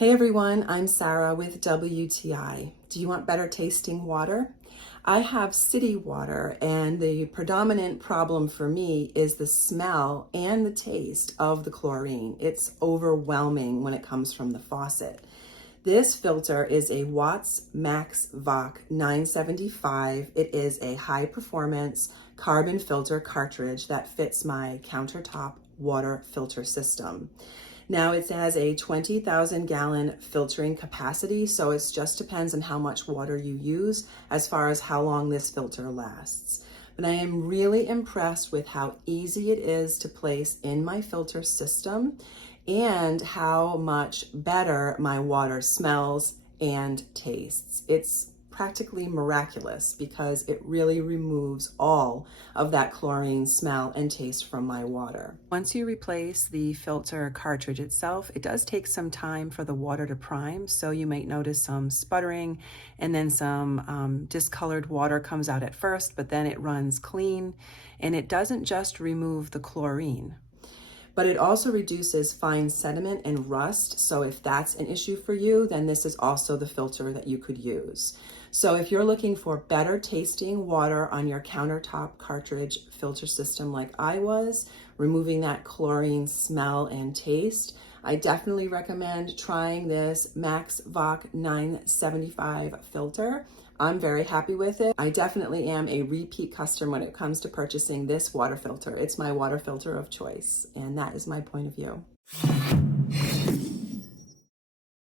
Hey everyone, I'm Sarah with WTI. Do you want better tasting water? I have city water, and the predominant problem for me is the smell and the taste of the chlorine. It's overwhelming when it comes from the faucet. This filter is a WATTS MAXVOC-975. It is a high performance carbon filter cartridge that fits my countertop water filter system. Now it has a 20,000 gallon filtering capacity, so it just depends on how much water you use as far as how long this filter lasts. But I am really impressed with how easy it is to place in my filter system and how much better my water smells and tastes. It's practically miraculous because it really removes all of that chlorine smell and taste from my water. Once you replace the filter cartridge itself, it does take some time for the water to prime, so you might notice some sputtering and then some discolored water comes out at first, but then it runs clean, and it doesn't just remove the chlorine, but it also reduces fine sediment and rust. So if that's an issue for you, then this is also the filter that you could use. So if you're looking for better tasting water on your countertop cartridge filter system like I was, removing that chlorine smell and taste, I definitely recommend trying this MAXVOC-975 filter. I'm very happy with it. I definitely am a repeat customer when it comes to purchasing this water filter. It's my water filter of choice, and that is my point of view.